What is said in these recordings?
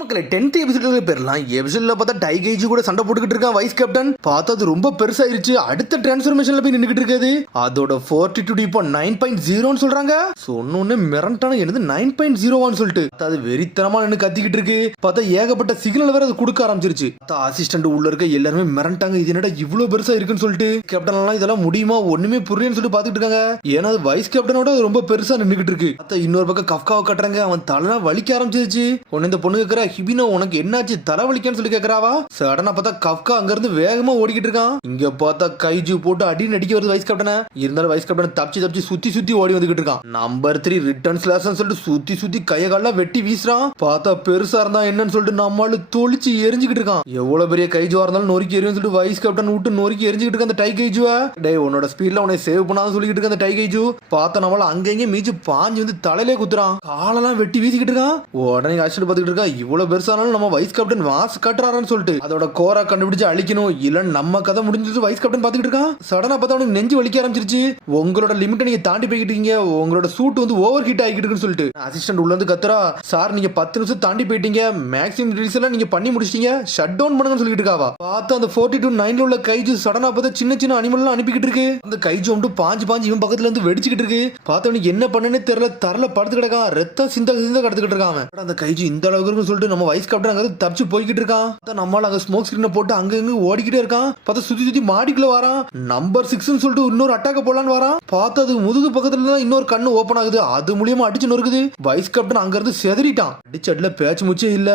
மக்களே 10th எபிசோட்ல பேர்லாம் எபிசோட்ல பார்த்தா டைகேஜி கூட சண்டை போட்டுக்கிட்டு இருக்கான் வைஸ் கேப்டன். பார்த்தா அது ரொம்ப பெருசாயிருச்சு. அடுத்த டிரான்ஸ்ஃபர்மேஷன்ல போய் நின்னுக்கிட்டு இருக்காது. அதோட 42 இப்போ 9.0ன்னு சொல்றாங்க. சொன்னோன்னு மிரண்டான என்னது 9.01 சொல்லிட்டு அது வெறித்தனமா நின்னு கத்திக்கிட்டு இருக்கு. பார்த்தா ஏகப்பட்ட சிக்னல் வேற அது கொடுக்க ஆரம்பிச்சிருச்சு. பார்த்தா அசிஸ்டன்ட் உள்ள இருக்க எல்லாருமே மிரண்டாங்க. இது என்னடா இவ்வளவு பெருசா இருக்குன்னு சொல்லிட்டு கேப்டன் எல்லாம் இதெல்லாம் முடியுமா ஒண்ணுமே புரியலன்னு சொல்லிட்டு பாத்துட்டு இருக்காங்க. ஏன்னா அது வைஸ் கேப்டனோட ரொம்ப பெருசா நின்னுக்கிட்டு இருக்கு. பார்த்தா இன்னொரு பக்கம் கஃப்காவை கட்டுறாங்க. அவன் தலை வலிக்க ஆரம்பிச்சிருச்சு. உடனே இந்த பொண்ணு கேக்குற ஹிபினோ உனக்கு என்னாச்சு தலைவலிக்கான்னு சொல்லி கேக்குறாவா. சடனா பார்த்தா கஃப்கா அங்க இருந்து வேகமா ஓடிக்கிட்டு இருக்கான். இங்க பார்த்தா கைஜு போட்டு அடி நடிக்க வருது வைஸ் கேப்டனை. இருந்தாலும் வைஸ் கேப்டன் தப்பிச்சு சுத்தி ஓடி வந்துகிட்டு இருக்கான். நம்பர் 3 ரிட்டர்ன் ஸ்லாஷ் சொல்லிட்டு சுத்தி கைய கால வெட்டி வீசுறான். பார்த்தா பெருசா இருந்தா என்னன்னு சொல்லிட்டு நம்மால தொளிச்சு எரிஞ்சுக்கிட்டு இருக்கான். எவ்வளவு பெரிய கைஜுவா இருந்தாலும் நொறுக்கி எரியும் சொல்லிட்டு வைஸ் கேப்டன் விட்டு நொறுக்கி எரிஞ்சுக்கிட்டு இருக்க அந்த டை கைஜுவா. டேய் உன்னோட ஸ்பீட்ல உன்னை சேவ் பண்ணாத சொல்லிட்டு இருக்க அந்த டை கைஜு. பார்த்தா நம்மள அங்கங்க மீச்சு பாஞ்சு வந்து தலையிலே குத்துறான். காலெல்லாம் வெட்டி வீசிக்கிட்டு இருக்கான். உடனே ஆக்சுவலி பாத்துக்கிட்டு இருக்கா. இவ்வளவு பெருசானாலும் நம்ம வைஸ் கேப்டன் வாஸ் கட்டுறாருன்னு சொல்லிட்டு அதோட கோரா கண்டுபிடிச்சு அழிக்கணும். இல்ல நம்ம கதை முடிஞ்சிட்டு வைஸ் கேப்டன் பாத்துக்கிட்டு இருக்கான். சடனா பார்த்தா அவனுக்கு நெஞ்சு வலிக்க ஆரம்பிச்சிருச்சு. உங்களோட லிமிட்டை நீங்க தாண்டி போய்கிட்டு இருக்கீங்க. உங்களோட சூட் வந்து ஓவர் ஹீட் ஆகிட்டு இருக்குன்னு சொல்லிட்டு அசிஸ்டன்ட் உள்ள இருந்து கத்துறா. சார் நீங்க 10 நிமிஷம் தாண்டி போயிட்டீங்க. மேக்ஸிமம் ரிலீஸ் எல்லாம் நீங்க பண்ணி முடிச்சிட்டீங்க. ஷட் டவுன் பண்ணுங்கன்னு சொல்லிட்டு இருக்காவா. பார்த்தா அந்த 42-9 உள்ள கைஜு சடனா பார்த்தா சின்ன அனிமல் எல்லாம் அனுப்பிக்கிட்டு இருக்கு. அந்த கைஜு வந்து பாஞ்சு இவன் பக்கத்துல இருந்து வெடிச்சுக்கிட்டு இருக்கு. பார்த்தவனுக்கு என்ன பண்ணனே தெரியல. தரல படுத்து கிடக்கான். ரத்தம் சிந்த கடத்துக்கிட்டு இருக்கான். அந்த கைஜு இந்த அளவுக்கு இருக்குன்னு சொல்லிட்டு நம்ம வைஸ் கேப்டன் அங்க தப்பிச்சு போய்கிட்டு இருக்கான். நம்மளால அங்க ஸ்மோக் ஸ்கிரீனை போட்டு அங்க ஓடிக்கிட்டே இருக்கான். பார்த்தா சுத்தி மாடிக்குள்ள வரான். நம்பர் 6 சொல்லிட்டு இன்னொரு அட்டாக்க போலான்னு வரான். பார்த்தா அது முதுகு பக்கத்துல தான் இன்னொரு கண்ணு ஓபன் ஆகுது. அது மூலியமா அடிச்சு நொறுக்குது. வைஸ் கேப்டன் அங்க இருந்து செதறிட்டான். அடிச்சு அடில பேச்சு முச்சே இல்ல.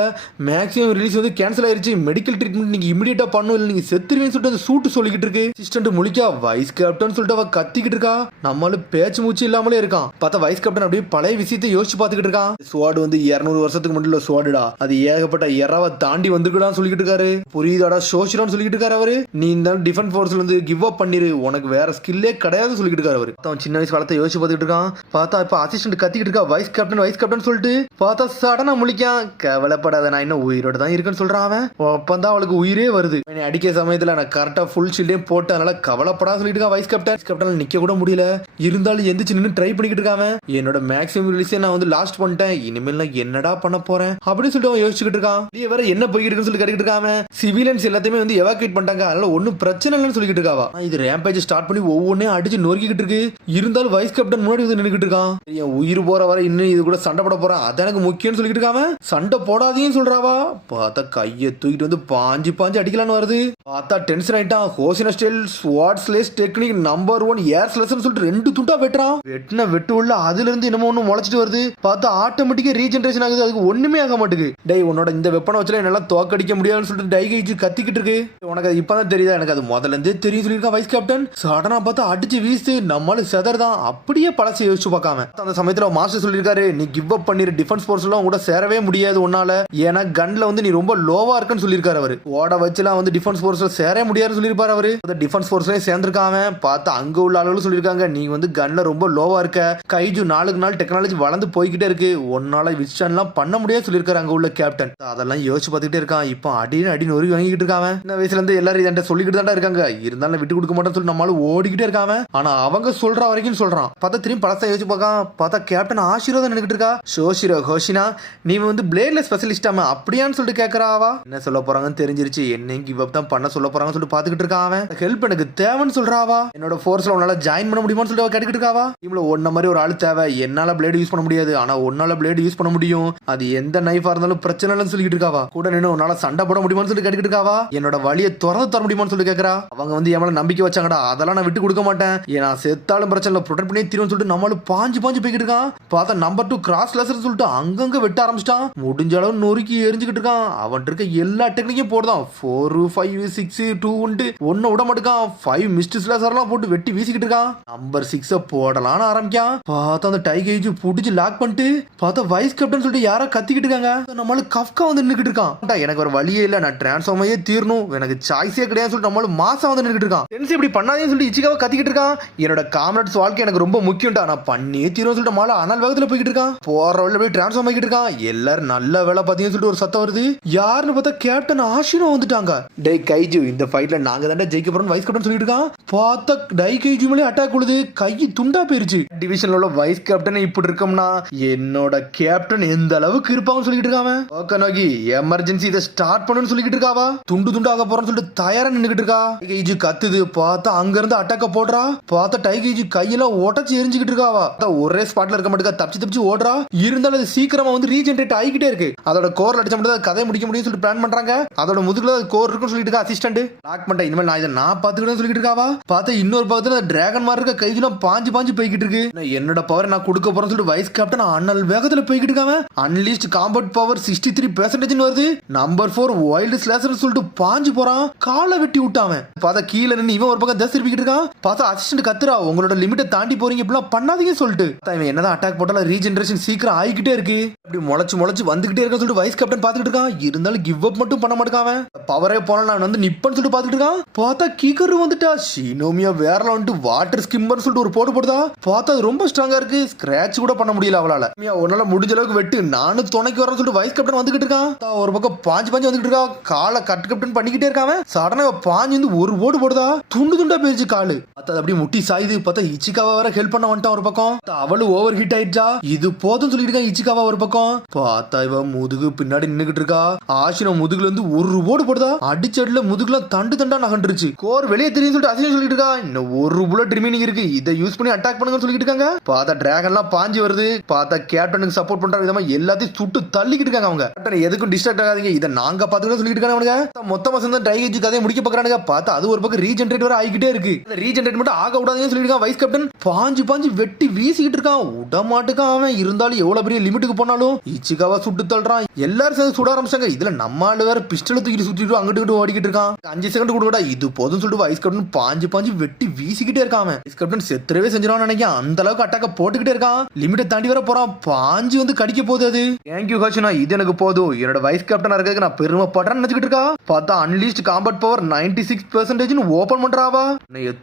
மேக்ஸிமம் ரிலீஸ் வந்து கேன்சல் ஆயிருச்சு. மெடிக்கல் ட்ரீட்மெண்ட் நீங்க இமிடியேட்டா பண்ணணும், இல்ல நீங்க செத்துருவீங்கன்னு சொல்லிட்டு அந்த சூட்டு சொல்லிக்கிட்டு இருக்கு. அசிஸ்டன்ட் முழிக்கா வைஸ் கேப்டன் சொல்லிட்டு அவ கத்திக்கிட்டு இருக்கா. நம்மள பேச்சு மூச்சு இல்லாமலே இருக்கான். பார்த்தா வைஸ் கேப்டன் அப்படியே பழைய விஷயத்தை யோசிச்சு பாத்துக்கிட்டு இருக்கான். ஸ்வாட் வந்து 200 வருஷத்துக்கு முன்னாடி ஸ்வாடுடா. அது ஏகப்பட்ட எறாவை தாண்டி வந்துருக்குடான்னு சொல்லிக்கிட்டு இருக்காரு. புரியுதாடா சோஷிரான்னு சொல்லிக்கிட்டு இருக்காரு அவரு. நீ இந்த டிஃபென்ஸ் ஃபோர்ஸ்ல இருந்து கிவ் அப் பண்ணிரு, உனக்கு வேற ஸ்கில்லே கிடையாது சொல்லிக்கிட்டு இருக்காரு அவரு. அவன் சின்ன வயசு காலத்தை யோசிச்சு பாத்துக்கிட்டு இருக்கான். பார்த்தா இப்ப அசிஸ்டன்ட் கத்திக்கிட்டு இருக்கா வைஸ் கேப்டன் சொல்லிட்டு. பார்த்தா சடனா முழிக்கான். கவலைப்படாத நான் இன்னும் உயிரோட தான் இருக்குன்னு சொல்றான் அவன். அப்பந்தான் அவளுக்கு உயிரே வருது. அடிக்க சமயத்துல நான் கரெக்டா ஃபுல் ஷீல்டையும் போட்டு அதனால கவலைப்படாத சொல்லிட்டு இருக்கான் வைஸ் கேப்டன். நிக்க கூட முடியல. இருந்தாலும் எந்திரிச்சு நின்று ட்ரை பண்ணிக்கிட்டு இருக்காங்க. என்னோட மேக்ஸிமம் ரிலீஸை நான் வந்து லாஸ்ட் பண்ணிட்டேன். இனிமேல் நான் என்னடா பண்ண போறேன் அப்படின்னு சொல்லிட்டு அவன் யோசிச்சுக்கிட்டு இருக்கான். நீ வேற என்ன போய்கிட்டு இருக்குன்னு சொல்லி கேட்டுக்கிட்டு இருக்காங்க. சிவிலியன்ஸ் எல்லாத்தையுமே வந்து எவாக்குவேட் பண்ணிட்டாங்க. அதனால ஒன்னும் பிரச்சனை இல்லைன்னு சொல்லிக்கிட்டு இருக்காவா. இது ரேம்பேஜ் ஸ்டார்ட் பண்ணி ஒவ்வொன்னையும் அடிச்சு நொறுக்கிட்டு இருக்கு. இருந்தாலும் வைஸ் கேப்டன் முன்னாடி வந்து நின்னுக்கிட்டு இருக்கான். என் உயிர் போற வர இன்னும் இது கூட சண்டை போட போறேன், அது எனக்கு முக்கியம்னு சொல்லிட்டு இருக்காம. சண்டை போடாதீங்கன்னு சொல்றாவா. பார்த்தா கையை தூக்கிட்டு வந்து பாஞ்சு அடிக்கலான்னு வருது. பார்த்தா டென்ஷன் ஆயிட்டான். ஹோசினா ஸ்டைல் ஸ்வாட் ஸ்லேஸ் டெக்னிக் நம்பர் 1 ஏர் ஸ்லேஸ்னு சொல்லிட்டு 2 துண்டா வெட்டுறான். வெட்டின வெட்டு உள்ள அதுல இருந்து என்னமோ ஒண்ணு முளைச்சிட்டு வருது. பார்த்தா ஆட்டோமேட்டிக்கா ரீஜெனரேஷன் ஆகுது. அதுக்கு ஒண்ணுமே ஆக மாட்டேங்குது. டேய் உன்னோட இந்த வெப்பனை வச்சுல என்னால தோக்கடிக்க முடியாதுன்னு சொல்லிட்டு டைகைஜி கத்திக்கிட்டு இருக்கு. உனக்கு அது இப்பதான் தெரியுதா? எனக்கு அது முதல்ல இருந்தே தெரியும் சொல்லியிருக்கான் வைஸ் கேப்டன். சடனா பார்த்தா அடிச்சு வீசு நம்மளால செதறதான். அப்படியே பழசை யோசிச்சு பார்க்காம அந்த சமயத்துல மாஸ்டர் சொல்லியிருக்காரு, நீ கிவ் அப் பண்ணிரு, டிஃபென்ஸ் ஃபோர்ஸ் எல்லாம் கூட சேரவே முடியாது உன்னால. ஏன்னா கன்ல வந்து நீ ரொம்ப லோவா இருக்குன்னு சொல்லியிருக்காரு அவரு. ஓட வச்சுலாம் வந்து டிஃபென்ஸ் ஃபோர்ஸ்ல சேர முடியாதுன்னு சொல்லியிருப்பாரு அவரு. அந்த டிஃபென்ஸ் ஃபோர்ஸ்லயே சேர்ந்திருக்காம. பார்த்தா அங்க உள்ள ஆளுகளும் சொல்லியிருக்காங்க, நீ வந்து கன்ல ரொம்ப லோவா இருக்க. கைஜு நாளுக்கு நாள் டெக்னாலஜி வளர்ந்து போய்கிட்டே இருக்கு. ஒன்னால விஸ்டான்லாம் பண்ண முடியாது சொல்லியிருக்காரு அங்க உள்ள கேப்டன். அதெல்லாம் யோசிச்சு பார்த்துக்கிட்டே இருக்கான். இப்போ அடி நொறுக்கி வாங்கிட்டு இருக்காங்க. இந்த வயசுல இருந்து எல்லாரும் இதை சொல்லிக்கிட்டு தான் இருக்காங்க. இருந்தாலும் விட்டு கொடுக்க மாட்டேன்னு சொல்லி நம்மளால ஓடிக்கிட்டே இருக்காங்க. ஆனா அவங்க சொல்ற வரைக்கும் சொல்றான். பார்த்தா திரும்பி பழசா யோசிச்சு பார்க்கான். பார்த்தா கேப்டன் ஆசீர்வாதம் நினைக்கிட்டு இருக்கா. ஷோஷிரோ ஹோஷினா நீ வந்து பிளேட்ல ஸ்பெஷலிஸ்டாம அப்படியான்னு சொல்லிட்டு கேட்கறாவா. என்ன சொல்ல போறாங்கன்னு தெரிஞ்சிருச்சு. என்னையும் கிவ் அப் தான் பண்ண சொல்ல போறாங்கன்னு சொல்லிட்டு பாத்துக்கிட்டு இருக்கான். ஹெல்ப் எனக்கு தேவைன்னு சொல்றாவா. என்னோட ஃபோர்ஸ்ல உன்னால ஜாயின் பண்ண முடியுமான்னு சொல்லிட்டு கேட்டுக்கிட்டு இருக்காவா. இவ்வளவு ஒன்ன மாதிரி ஒரு ஆள் தேவை. என்னால பிளேடு யூஸ் பண்ண முடியாது, ஆனா உன்னால பிளேடு யூஸ் பண்ண முடியும். அது எந்த நைஃபா இருந்தாலும் பிரச்சனை இல்லைன்னு சொல்லிட்டு இருக்காவா. கூட நின்று உன்னால சண்டை போட முடியுமான்னு சொல்லி கேட்டுக்கிட்டு இருக்காவா. என்னோட வழியை திறந்து தர முடியுமான்னு சொல்லி கேட்கறா. அவங்க வந்து எவ்வளவு நம்பிக்கை வச்சாங்கடா, அதெல்லாம் நான் விட்டு கொடுக்க மாட்டேன். ஏன்னா செத்தாலும் பிரச்சனை ப்ரொடெக்ட் பண்ணி தீரும் சொல்லிட்டு நம்மளும் பாஞ்சு போய்கிட்டு இருக்கான். பார்த்தா நம்பர் 2 கிராஸ் லேசர் சொல்லிட்டு அங்கங்க வெட்ட ஆரம்பிச்சிட்டான். முடிஞ்ச அளவு நொறுக்கி எரிஞ்சுக்கிட்டு இருக்கான். அவன் இருக்க எல்லா டெக்னிக்கும் போடுதான். 4 5 6 2 ஒன்னு விட மாட்டான். 5 மிஸ்ட் லேசர்லாம் போட்டு வெட்டி வீசிக்கிட்டு இருக்கான். நம்பர் 6 போடலான்னு ஆரம்பிக்கான். பார்த்தா அந்த டைகேஜ் புடிச்சு லாக் பண்ணிட்டு பார்த்தா வைஸ் கேப்டன் சொல்லிட்டு யாரா கத்திக்கிட்டு இருக்காங்க. நம்மளுக்கு கஃப்கா வந்து நின்னுக்கிட்டு இருக்கான். எனக்கு ஒரு வழியே இல்ல, நான் டிரான்ஸ்ஃபார்மையே தீரணும், எனக்கு சாய்ஸே கிடையாது சொல்லிட்டு நம்மளும் மாசம் வந்து நின்னுக்கிட்டு இருக்கான். டென்ஸ் இப்படி பண்ணாதேன்னு சொல்லி இச்சிகாவை கத்திக்கிட்டு இருக்கான். என்னோட காம்ரேட்ஸ் வாழ்க்கை எனக்கு ரொம்ப முக்கியம்டா, நான் பண்ணி தீரும் சொல்லிட்டு மாலை அனல் வேகத்துல போய்கிட்டு இருக்கான். போற வழியில போய் டிரான்ஸ்ஃபார்ம் ஆகிட்டு இருக்கான். எல்லாரும் நல்ல வேலை பாத்தீங்கன்னு சொல்லிட்டு ஒரு சத்தம் வருது. யாருன்னு பார்த்தா கேப்டன் ஆஷினோ வந்துட்டாங்க. டே கைஜு இந்த ஃபைட்ல நாங்க தான் ஜெயிக்க போறோம்னு வைஸ் கேப்டன் சொல்லிட்டு இருக்கான். பார்த்தா டை கைஜு மேலே அட்டாக் கொடுது. கை துண்டா போயிருச்சு. டிவிஷன்ல உள்ள வைஸ் கேப்டன் இப்படி இருக்கோம்னா என்னோட கேப்டன் எந்த அளவுக்கு இருப்பாங்கன்னு சொல்லிட்டு இருக்காங்க. அவன். ஓகனோகி எமர்ஜென்சி இதை ஸ்டார்ட் பண்ணுன்னு சொல்லிக்கிட்டு இருக்காவா. துண்டு துண்டாக போறான்னு சொல்லிட்டு தயாரா நின்னுகிட்டு இருக்கா. டைகேஜி கத்துது. பார்த்தா அங்க இருந்து அட்டாக்க போடுறா. பார்த்தா டைகேஜி கையெல்லாம் உடச்சு எரிஞ்சுக்கிட்டு இருக்காவா. ஒரே ஸ்பாட்ல இருக்க மாட்டேங்க, தப்பிச்சு ஓடுறா. இருந்தாலும் அது சீக்கிரமா வந்து ரீஜெனரேட் ஆகிக்கிட்டே இருக்கு. அதோட கோர்ல அடிச்ச மட்டும் கதையை முடிக்க முடியும்னு சொல்லிட்டு பிளான் பண்றாங்க. அதோட முதுகுல கோர் இருக்குன்னு சொல்லிட்டு இருக்கா அசிஸ்டன்ட். லாக் பண்ணிட்டேன், இனிமேல் நான் இதை பாத்துக்கிட்டேன்னு சொல்லிட்டு இருக்காவா. பார்த்தா இன்னொரு பக்கத்துல டிராகன் மாதிரி இருக்க கையெல்லாம் பாஞ்சு போய்கிட்டு இருக்கு. என்னோட பவர் நான் கொடுக்க போறேன்னு சொல்லிட்டு வைஸ் கேப்டன் அண்ணல் வேகத்துல போய்கிட்டு இருக்காங்க. அன்லீஸ்ட் காம்பட் பவர் 63% வருது. நம்பர் 4 வைல்டு ஸ்லேஷர் சொல்லிட்டு பாஞ்சு போறான். காலை வெட்டி விட்டான். பார்த்தா கீழே நின்று இவன் ஒரு பக்கம் தஸ் திருப்பிக்கிட்டு இருக்கான். பார்த்தா அசிஸ்டன்ட் கத்துறா, உங்களோட லிமிட்டை தாண்டி போறீங்க, இப்படிலாம் பண்ணாதீங்க சொல்லிட்டு. இவன் என்னதான் அட்டாக் போட்டாலும் ரீஜெனரேஷன் சீக்கிரம் ஆகிக்கிட்டே இருக்கு. அப்படி முளைச்சு வந்துகிட்டே இருக்க சொல்லிட்டு வைஸ் கேப்டன் பாத்துக்கிட்டு இருக்கான். இருந்தாலும் கிவ் அப் மட்டும் பண்ண மாட்டான். பவரே போன நான் வந்து நிப்பன்னு சொல்லிட்டு பாத்துக்கிட்டு இருக்கான். பார்த்தா கீக்கரு வந்துட்டா. ஷினோமியா வேறல வந்துட்டு வாட்டர் ஸ்கிம்மர் சொல்லிட்டு ஒரு போடுதா. பார்த்தா அது ரொம்ப ஸ்ட்ராங்கா இருக்கு. ஸ்கிராட்ச் கூட பண்ண முடியல அவளால. உன்னால முடிஞ்ச அளவுக்கு வெட்டு, நானும் துணைக்கு வரேன்னு சொல்லிட்டு வைஸ் கேப்டன் வந்துகிட்டு இருக்கான். ஒரு பக்கம் பாஞ்சு வந்துகிட்டு இருக்கா. காலை கட் கேப்டன் பண்ணிக்கிட்டே இருக்கான். சடனா பாஞ்சு வந்து ஒரு ஓடு போடுதா. துண்டு துண்டா போயிருச்சு காலு. அது அப்படியே முட்டி சாயுது. பார்த்தா இச்சிகாவா வேற ஹெல்ப் பண்ண வந்துட்டான் ஒரு பக்கம். அவளு ஓவர் ஹீட் ஆயிடுச்சா. இது போதும் சொல்லிட்டு இருக்கான் இச்சிகாவா ஒரு பக்கம். பார்த்தா இவ முதுகு பின்னாடி நின்னுகிட்டு இருக்கா. ஆஷின முதுகுல இருந்து ஒரு ஓடு போடுதா. அடிச்சடில முதுகுல தண்டு தண்டா நகண்டுருச்சு. கோர் வெளியே தெரியும் சொல்லிட்டு அசியம் சொல்லிட்டு இருக்கா. இன்னும் ஒரு புல்லட் ரிமைனிங் இருக்கு, இதை யூஸ் பண்ணி அட்டாக் பண்ணுங்கன்னு சொல்லிட்டு இருக்காங்க. பார்த்தா டிராகன்லாம் பாஞ்சு வருது. பார்த்தா கேப்டனுக்கு சப்போர்ட் பண்ற விதமா எல்லாத்தையும் சுட்டு தள்ளிக்கிட்டு இருக்காங்க அவங்க. கேப்டன் எதுக்கும் டிஸ்ட்ராக்ட் ஆகாதீங்க, இதை நாங்க பாத்துக்கிட்டு சொல்லிட்டு இருக்காங்க. மொத்தமா சேர்ந்து டைகேஜ் கதையை முடிக்க பாக்குறாங்க. பார்த்தா அது ஒரு பக்கம் ரீஜெனரேட் வர ஆகிக்கிட்டே இருக்கு. ரீஜெனரேட் மட்டும் ஆக விடாதீங்கன்னு சொல்லிருக்கான் வைஸ் கேப்டன். பாஞ்சு வெட்டி வீசிக்கிட்டு இருக்கான். விடமாட்டுக்கான் அவன். இருந்தாலும் எவ்வளவு பெரிய லிமிட்டுக்கு போனாலும் இச்சிகாவா சுட்டு தள்ளுறான். எல்லாரும் சேர்ந்து சுட ஆரம்பிச்சாங்க. இதுல நம்ம ஆளு வேற பிஸ்டல் தூக்கிட்டு சுத்திட்டு அங்கிட்டு ஓடிக்கிட்டு இருக்கான். 5 செகண்ட் கூட இது போதும் சொல்லிட்டு வைஸ் கேப்டன் பாஞ்சு வெட்டி வீசிக்கிட்டே இருக்கான். வைஸ் கேப்டன் செத்துறவே செஞ்சிருவான்னு நினைக்கிறேன். அந்த அளவுக்கு அட்டாக்க போட்டுக்கிட்டே இருக்கான். லிமிட்டை தாண்டி வர போறான். பாஞ்சு வந்து கடிக்க போகுது அது. தேங்க்யூ ஹாஷினா, இது எனக்கு போதும். என்னோட வைஸ் கேப்டனா இருக்கிறதுக்கு நான் பெருமைப்படுறேன்னு நினைச்சுக்கிட்டு இருக்கா. பார்த்தா அன்லீஸ்ட் காம்பட் பவர் 96% ஓபன் பண்றாவா.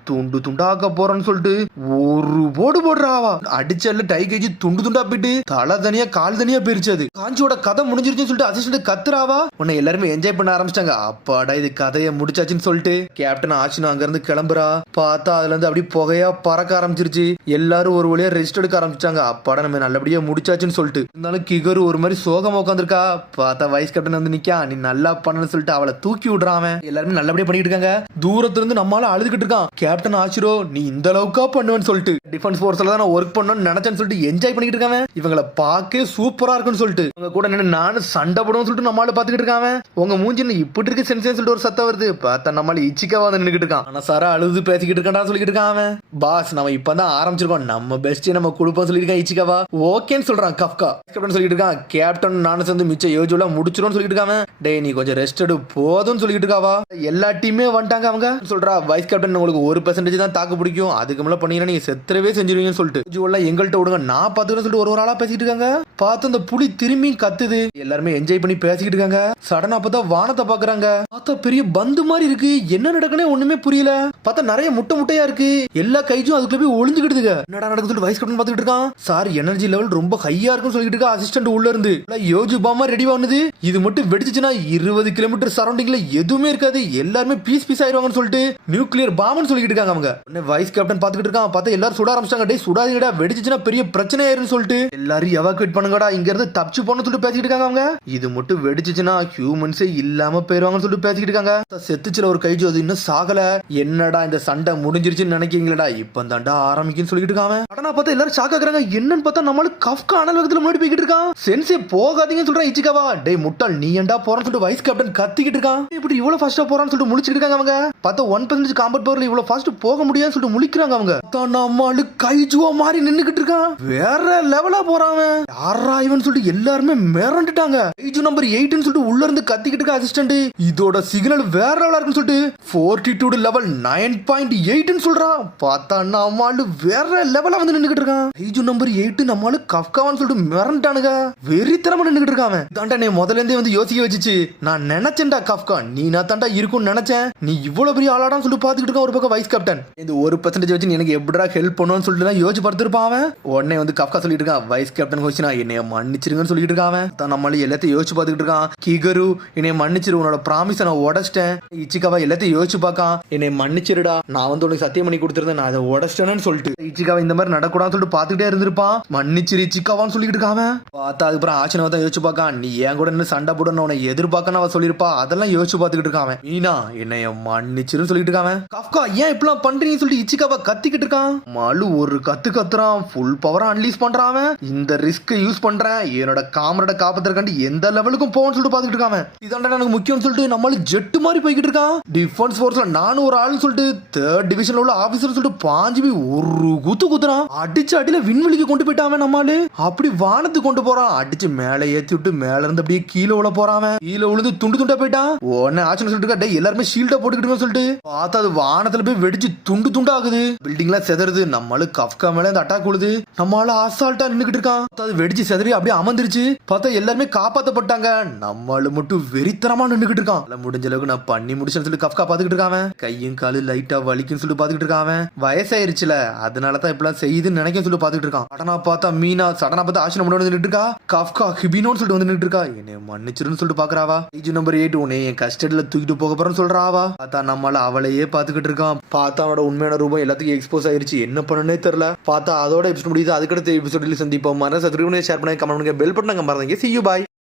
துண்டு துண்டாக்க போறேன்னு சொல்லிட்டு ஒரு போடு போடுறாவா. அடிச்சல்ல டைகேஜி துண்டு துண்டா போயிட்டு தலை தனியா கால் தனியா போயிருச்சு. அது காஞ்சியோட கதை முடிஞ்சிருச்சுன்னு சொல்லிட்டு அசிஸ்டன்ட் கத்துறாவா. உன்னை எல்லாருமே என்ஜாய் பண்ண ஆரம்பிச்சிட்டாங்க. அப்பாடா இது கதையை முடிச்சாச்சுன்னு சொல்லிட்டு கேப்டன் ஆஷினா அங்க இருந்து கிளம்புறா. பார்த்தா அதுல இருந்து அப்படி புகையா பறக்க ஆரம்பிச்சிருச்சு. எல்லாரும் ஒரு வழியா ரெஸ்ட் எடுக்க ஆரம்பிச்சாங்க. அப்பாடா நம்ம நல்லபடியா முடிச்சாச்சுன்னு சொல்லிட்டு. இருந்தாலும் கிகரு ஒரு மாதிரி சோகமா உட்காந்துருக்கா. பார்த்தா வைஸ் கேப்டன் வந்து நிக்கா. நீ நல்லா பண்ணு சொல்லிட்டு அவளை தூக்கி விடுறான். எல்லாருமே நல்லபடியா பண்ணிட்டு இருக்காங்க. தூரத்துல இருந்து நம்மளால அழுதுகிட்டு இருக்கான். கேப்டன் ஆஷிரோ நீ இந்த அளவுக்கா பண்ணுவேன்னு சொல்லிட்டு டிஃபென்ஸ் போர்ஸ்ல தான் நான் ஒர்க் பண்ணணும்னு நினைச்சேன்னு சொல்லிட்டு என்ஜாய் பண்ணிட்டு இருக்காங்க. இவங்களை பார்க்க சூப்பரா இருக்குன்னு சொல்லிட்டு உங்க கூட நின்று நானும் சண்டை போடுவோம்னு சொல்லிட்டு நம்மளால பாத்துக்கிட்டு இருக்காங்க. உங்க மூஞ்சின்னு இப்படி இருக்கு சென்சேன்னு சொல்லிட்டு ஒரு சத்தம் வருது. பார்த்தா நம்மளால இச்சிக்காவா வந்து நின்னுக்கிட்டு இருக்கான். ஆனா சாரா அழுது பேசிக்கிட்டு இருக்கான் சொல்லிட்டு இருக்கான். பாஸ் நம்ம இப்பதான் ஆரம்பிச்சிருக்கோம், நம்ம பெஸ்ட் நம்ம கொடுப்போம் சொல்லிருக்கான் இச்சிகாவா. ஓகேன்னு சொல்றான் கஃப்கா. கேப்டன் சொல்லிட்டு இருக்கான். கேப்டன் நானும் சேர்ந்து மிச்ச யோஜுல முடிச்சிரும் சொல்லிட்டு இருக்காங்க. டே நீ கொஞ்சம் ரெஸ்ட் எடு போதும்னு சொல்லிட்டு இருக்காவா. எல்லா டீமே வந்துட்டாங்க அவங்க சொல்றா. வைஸ் கேப்டன் உங்களுக்கு 1% தான் தாக்கு பிடிக்கும், அதுக்கு மேல பண்ணீங்கன்னா நீங்க செத்துறவே செஞ்சிருவீங்கன்னு சொல்லிட்டு எங்கள்கிட்ட விடுங்க நான் பாத்துக்கிறேன் சொல்லிட்டு ஒரு ஆளா பேசிட்டு இருக்காங்க. பார்த்து அந்த புலி திரும்பி கத்துது. எல்லாருமே என்ஜாய் பண்ணி பேசிக்கிட்டு இருக்காங்க. சடனா பார்த்தா வானத்தை பாக்குறாங்க. பார்த்தா பெரிய பந்து மாதிரி இருக்கு. என்ன நடக்குனே ஒண்ணுமே புரியல. பார்த்தா நிறைய முட்டையா இருக்கு. எல்லா கைஜும் அதுக்குள்ள போய் ஒளிஞ்சுக்கிட்டுங்க. என்னடா நடக்குது சொல்லிட்டு வைஸ் கேப்டன் பாத்துக்கிட்டு இருக்கான். சார் எனர்ஜி லெவல் ரொம்ப ஹையா இருக்குன்னு சொல்லிட்டு இருக்கா. அசிஸ்டன்ட் உள்ள இருந்து யோஜு பாமா ரெடி பண்ணுது. இது மட்டும் வெடிச்சுச்சுன்னா 20 கிலோமீட்டர் சரௌண்டிங்ல எதுவுமே இருக்காது, எல்லாருமே பீஸ் ஆயிருவாங்கன்னு சொல்லிட்டு நியூக்ளியர் பாம்னு சொல்லிட்டு இருக்காங்க அவங்க. வைஸ் கேப்டன் பாத்துக்கிட்டு இருக்கான். பார்த்தா எல்லாரும் சுட ஆரம்பிச்சாங்க. டேய் சுடாதீங்கடா, வெடிச்சுச்சுன்னா பெரிய பிரச்சனை ஆயிருன்னு சொல்லிட்டு எல்லாரும் எவாக்குவேட் பண்ணுங்கடா, இங்க இருந்து தப்பிச்சு போன்னு சொல்லிட்டு பேசிக்கிட்டு இருக்காங்க அவங்க. இது மட்டும் வெடிச்சுச்சுன்னா ஹியூமன்ஸே இல்லாம போயிருவாங்கன்னு சொல்லிட்டு பேசிக்கிட்டு இருக்காங்க. செத்துச்சுல ஒரு கைஜு, அது இன்னும் சாகல. என்னடா இந்த சண்டை முடிஞ்சிருச்சுன்னு நினைக்கிறீங்களா, இப்ப தாண்டா ஆரம்பிக்குன்னு சொல்லிட்டு இருக்காங்க. ஆனா பார்த்தா எல்லாரும் ஷாக் ஆகுறாங்க. என்னன்னு பார்த்தா நம்மளுக்கு கஃப்கா அனல் வேகத்துல முன்னாடி போய்கிட்டு இருக்கான். சென்சே போகாதீங்கன்னு சொல்றான் இச்சிகாவா. டேய் முட்டாள் நீ ஏன்டா போறன்னு சொல்லிட்டு வைஸ் கேப்டன் கத்திக்கிட்டு இருக்கான். இப்படி இவ்வளவு ஃபாஸ்டா போறான்னு சொல்லிட்டு முழிச்சிட்டு இருக்காங்க அவங்க. பார்த்தா 1% காம்பட் பவர்ல இவ்வளவு ஃபாஸ்ட் போக முடியாதுன்னு சொல்லிட்டு முழிக்கிறாங்க அவங்க. நம்மளு கைஜுவா மாதிரி நின்னுகிட்டு இருக்கான். வேற லெவலா போறான். யாரா இவன் சொல்லிட்டு எல்லாருமே மிரண்டுட்டாங்க. கைஜு நம்பர் 8ன்னு சொல்லிட்டு உள்ள இருந்து கத்திக்கிட்டு இருக்க அசிஸ்டன்ட். இதோட சிக்னல் வேற லெவலா இருக்குன்னு சொல்லிட்டு 42 லெவல் 9.8ன்னு சொல்றான். பார்த்தா நம்மளு வேற லெவலா வந்து நின்னுகிட்டு இருக்கான். கைஜு நம்பர் 8 நம்மளு கஃப்காவான்னு சொல்லிட்டு மிரண்டானுங்க. வெறித்தனமா நின்னுகிட்டு இருக்கான். தாண்டா நீ முதல்ல இருந்தே வந்து யோசிக்க வச்சுச்சு. நான் நினைச்சேன்டா கஃப்கா நீ நான் தாண்டா இருக்கும்னு நினைச்சேன். நீ இவ்வளவு பெரிய ஆளாடான்னு சொல்லிட்டு பாத்துக்கிட்டு இருக்கான் ஒரு பக்கம் வைஸ் கேப்டன். இந்த 1% வச்சு எனக்கு எப்படா ஹெல்ப் பண்ணுவான்னு சொல்லிட்டு யோசிச்சு பார்த்துருப்பான். உடனே வந்து கஃப்கா சொல்லிட்டு இருக்கான். வைஸ் கேப்டன் ஹோசினா என்னைய மன்னிச்சிருங்கன்னு சொல்லிட்டு இருக்கான். தான் நம்மள எல்லாத்தையும் யோசிச்சு பார்த்துக்கிட்டு இருக்கான். கிகரு என்னை மன்னிச்சிரு, உன்னோட ப்ராமிஸை நான் உடச்சிட்டேன். இச்சிகாவா எல்லாத்தையும் யோசிச்சு பார்க்கான். என்னை மன்னிச்சிருடா, நான் வந்து உனக்கு சத்தியம் பண்ணி கொடுத்துருந்தேன், நான் அதை உடச்சிட்டேன்னு சொல்லிட்டு இச்சிகாவா இந்த மாதிரி நடக்கூடாதுன்னு சொல்லிட்டு பார்த்துக்கிட்டே இருந்திருப்பான். மன்னிச்சிரு இச்சிகாவான்னு சொல்லிட்டு இருக்கான். பார்த்தா அதுக்கப்புறம் ஆச்சனை தான் யோசிச்சு பார்க்கான். நீ ஏன் கூட இன்னும் சண்டை போடணும் உன்னை எதிர்பார்க்கன்னு அவ சொல்லியிருப்பா. அதெல்லாம் யோசிச்சு பார்த்துக்கிட்டு இருக்கான். மீனா என்னைய மன்னிச்சிருன்னு சொல்லிட்டு இருக்கான். கஃப்கா ஏன் இப்பெல்லாம் பண்றீங்கன்னு சொல்லிட்டு இச்சிகாவா கத்திக்கிட்டு இருக்கான். மலு ஒரு கத்துறான். ஃபுல் பவரா அன்லீஸ் பண்றான். இந்த ரிஸ்க் யூஸ் பண்றேன், என்னோட காமரோட காப்பாத்துறதுக்காண்டி எந்த லெவலுக்கும் போன்னு சொல்லிட்டு பார்த்துக்கிட்டு இருக்கான். இதாண்டா எனக்கு முக்கியம்னு சொல்லிட்டு நம்மள ஜெட் மாதிரி போய்கிட்டு இருக்கான். டிஃபென்ஸ் ஃபோர்ஸ்ல நானும் ஒரு ஆள்னு சொல்லிட்டு 3rd டிவிஷன்ல உள்ள ஆபீசர் சொல்லிட்டு பாஞ்சு போய் ஒரு குத்துறான். அடிச்சு அடியில விண்வெளிக்கு கொண்டு போயிட்டான். நம்மளு அப்படி வானத்துக்கு கொண்டு போறான். அடிச்சு மேல ஏத்தி விட்டு மேல இருந்து அப்படியே கீழே விழ போறான். கீழே விழுந்து துண்டு துண்டா போயிட்டான். உடனே ஆச்சுன்னு சொல்லிட்டு எல்லாருமே ஷீல்டா போட்டுக்கிட்டு சொல்லிட்டு பார்த்தா அது வானத்துல போய் வெடிச்சு துண்டு துண்டா ஆகுது. பில்டிங்லாம் செதறுது. நம்மளு கஃப்கா மேல இந்த அட்டாக் விழுது. நம்மளால அசால்ட்டா நின்னுக்கிட்டு இருக்கான். அது வெடிச்சு செதறி அப்படியே அமர்ந்துருச்சு. பார்த்தா எல்லாருமே காப்பாத்தப்பட்டாங்க. நம்மளு மட்டும் வெறித்தனமா நின்னுக்கிட்டு இருக்கான். முடிஞ்ச அளவுக்கு நான் பண்ணி முடிச்சேன்னு சொல்லி கஃப்கா பாத்துக்கிட்டு இருக்கான். கையும் காலு லைட்டா வலிக்குன்னு சொல்லிட்டு பாத்துக்கிட்டு இருக்கான். வயசாயிருச்சுல, அதனாலதான் இப்பெல்லாம் செய்யுதுன்னு நினைக்க சொல்லிட்டு பாத்துக்கிட்டு இருக்கான். சடனா பார்த்தா மீனா சடனா பார்த்தா ஆச்சனை முன்னாடி வந்து நின்னுட்டு இருக்கா. கஃப்கா ஹிபினோன்னு சொல்லிட்டு வந்து நின்னுட்டு இருக்கா. என்னை மன்னிச்சிருன்னு சொல்லிட்டு பாக்குறாவா. பேஜ் நம்பர் 8 உன்னை என் கஸ்டடியில தூக்கிட்டு போக போறேன்னு சொல்றாவா. பார்த்தா நம்மள அவளையே பாத்துக்கிட்டு இருக்கான். பார்த்தா அவனோட உண்மையான ரூபம் எல்லாத்துக்கும் எக்ஸ்போஸ் ஆயிருச்சு. என்ன பண்ணனே தெரியல. பார்த்தா அதோட எபிசோட் முடியுது. அதுக்கடுத்த எபிசோடில் சந்திப்போம். மறந்து சப்ஸ்கிரைப் பண்ணி ஷேர் பண்ணி கமெண்ட் பண்ணுங்க. பெல் பட்டனை மறந்துங்க. See you bye.